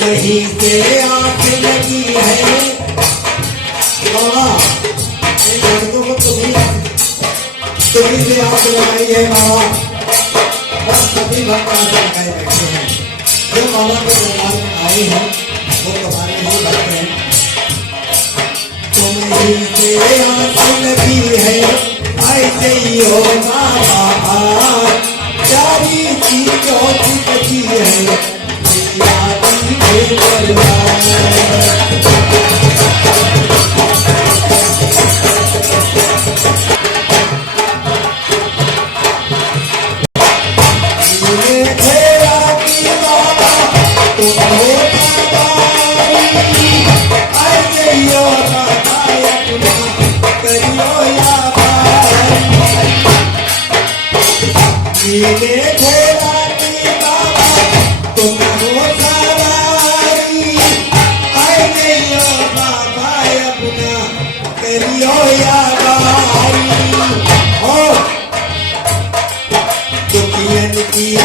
वहीं से आंख लगी है बाबा, इन लड़कों को तुम्ही से आंख लगाई है बाबा। बस सभी भक्त आंख लगाए बैठे हैं। जो बाबा के दरबार में आए हैं वो तुम्हारे ही भक्त हैं। तुम्हीं से आंख लगी है ऐसे ही हो बाबा, चारी की चौथी बची है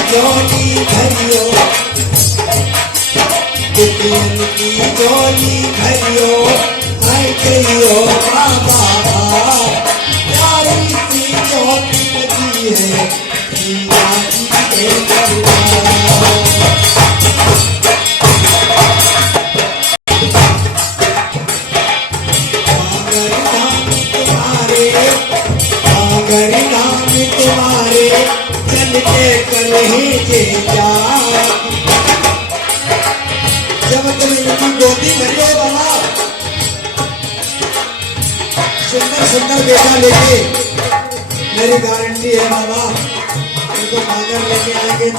जोली भरियो, दुनियन की जोली भरियो, आई गयो बाबा, प्यारी सी जोली बची है जीवा जी के दरबार। आंगर नाम तुम्हारे, आंगर नाम तुम्हारे, चल के कहीं जे जा। जब तुम इनकी गोदी भरियो बाबा, सुंदर सुंदर बेटा लेके, मेरी गारंटी है बाबा, इनको मांगर लेके आएंगे,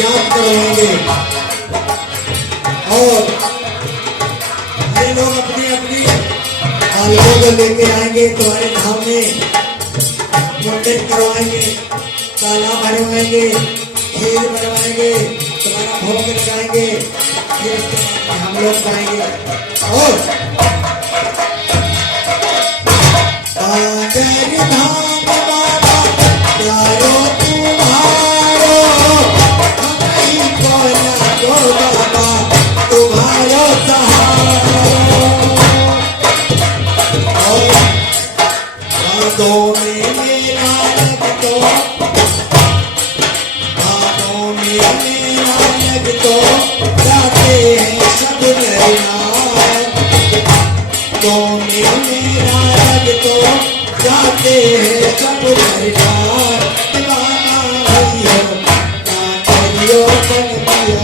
याद करवाएंगे। और ये लोग अपनी अपनी बालकों को लेके आएंगे तुम्हारे धाम में, मुंडन करवाएंगे, ताला भरवाएंगे, खीर बनवाएंगे, तुम्हारा भोग लगाएंगे, फिर उसके बाद हम लोग पाएंगे। और आगर धाम बाबा प्यारो तुम्हारो, हमें बोला दो बाबा तुम्हारो सहारो। और बातों में मेरा लग तो, बातों में मेरा लग तो, जाते हैं सब नैना। तो में मेरा लग तो, जाते हैं सब नैना। दीवाना भइयो ना करियो बन दियो,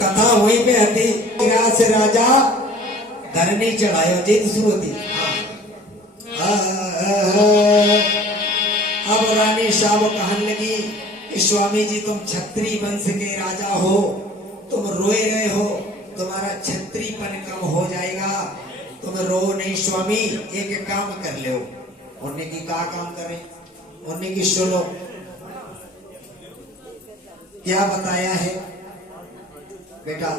कथा हुई पे हती से राजा धरनी चढ़ायो जीत शुरू थी। अब रानी शाह कहने लगी कि स्वामी जी तुम छत्री वंश के राजा हो, तुम रोए रहे हो, तुम्हारा छत्रीपन कम हो जाएगा, तुम रो नहीं स्वामी, एक काम कर लो। उन्होंने की क्या काम करें, उन्होंने की सुनो क्या बताया है बेटा,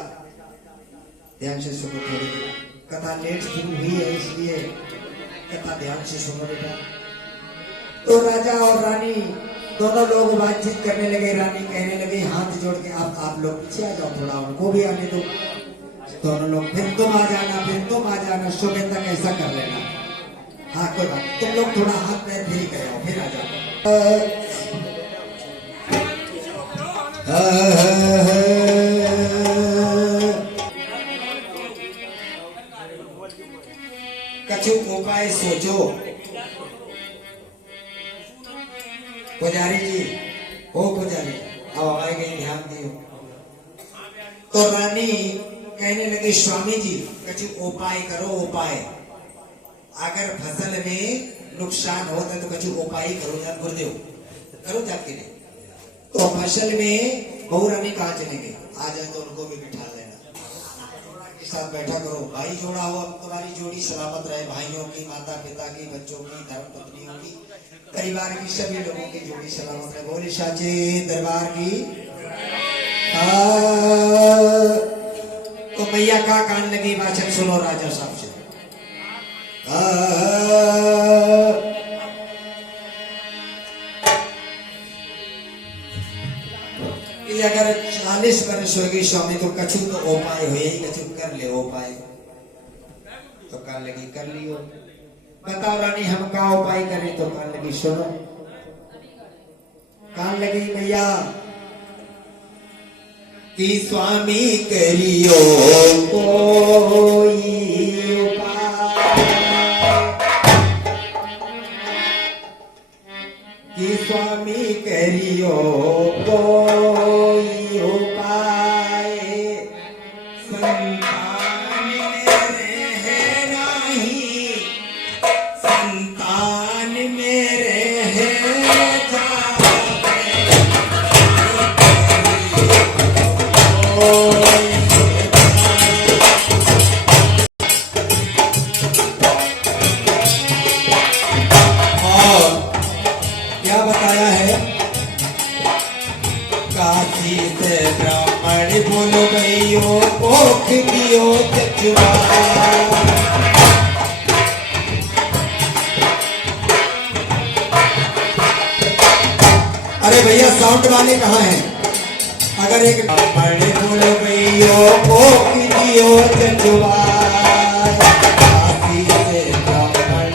ध्यान से सुनो। थोड़ी कथा लेट शुरू हुई है इसलिए कथा ध्यान से सुनो बेटा। तो राजा और रानी दोनों लोग बातचीत करने लगे। रानी कहने लगे हाथ जोड़ के आप लोग पीछे आ जाओ, थोड़ा उनको भी आने दो। दोनों लोग फिर तुम आ जाना, फिर तुम आ जाना, सुबह तक ऐसा कर लेना। हाँ कोई बात, तुम लोग थोड़ा हाथ पैर फ्री करो फिर आ जाओ। कछु उपाय सोचो। पुजारी जी, ओ पुजारी अब आएंगे ध्यान दियो। तो रानी कहने लगी स्वामी जी कछु उपाय करो उपाय, अगर फसल में नुकसान होता है तो कछु उपाय करो यार गुरुदेव, करो जाके नहीं। तो फसल में बहू रानी कहाँ चलेंगे, आ जाए तो उनको भी बिठा लेना, के साथ बैठा करो, भाई जोड़ा हो, अब तुम्हारी जोड़ी सलामत रहे, भाइयों की, माता पिता की, बच्चों की, धर्म पत्नियों की, परिवार की, सभी लोगों की जोड़ी सलामत रहे। बोले साचे दरबार की। तो मैया का कान लगी भाषण सुनो राजा साहब से। अगर 40 वर्ष होगी स्वामी तो कछु तो उपाय हो, यही कछु कर ले उपाय। तो कान लगी कर लियो, बताओ रानी हम का उपाय करें। तो कान लगी सुनो, कान लगी भैया कि स्वामी करियो कोई उपाय, कि स्वामी करियो कोई उपाय, संतान मेरे है नहीं, संतान मेरे है क्या बताया है, काशी से ब्राह्मण बोलो गईयो पोख दियो चचुआ। अरे भैया साउंड वाले कहाँ हैं, अगर एक ब्राह्मण बोलो गईयो पोख दियो चचुआ, काशी से ब्राह्मण।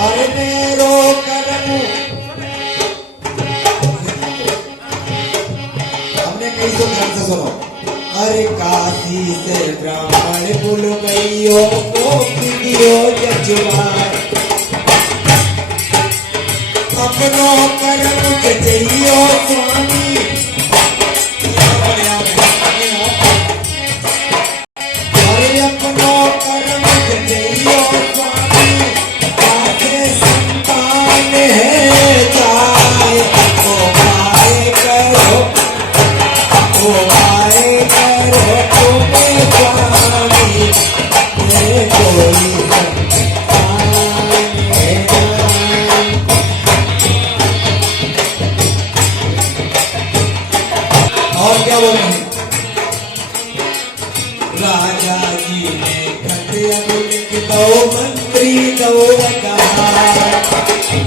अरे मेरो कर्म, हमने कहीं तो ध्यान से सुनो। अरे काशी से ब्राह्मण बोल गईयो पोख दियो चचुआ, अपनो कर्म जइयो स्वामी। अरे अपनो कर्म जइयो स्वामी, संतान है जाए, उपाय करो, उपाय करो तुम्हें स्वामी, मेरे कोई संतान है जाए। और क्या बोल रहे हैं, राजा जी ने खत लिख दो, मंत्री दो कहा,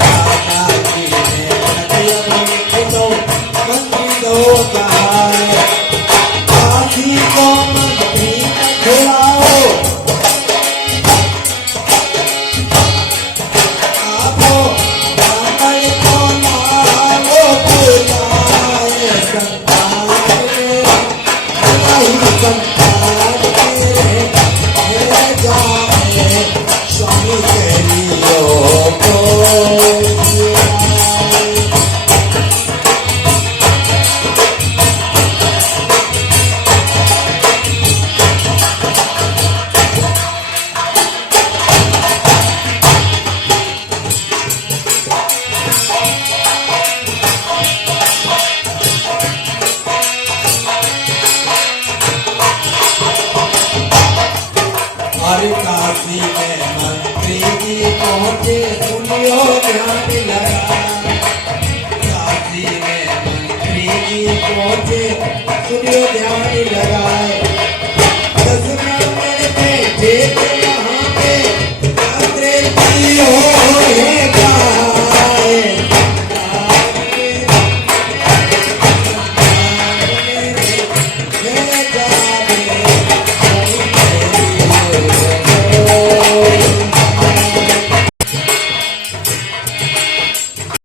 राजा जी ने खत लिख दो, मंत्री दो कहा, काशी को मंत्री खिलाओ, आपो ब्राह्मण को लाओ बुलाए, संतान नहीं संतान मेरे जाए, स्वामी करियो कोई। अरे काशी में मंत्री जी पहुंचे, सुनियो ध्यान लगा, काशी में मंत्री जी पहुंचे, सुनियो ध्यान लगाए।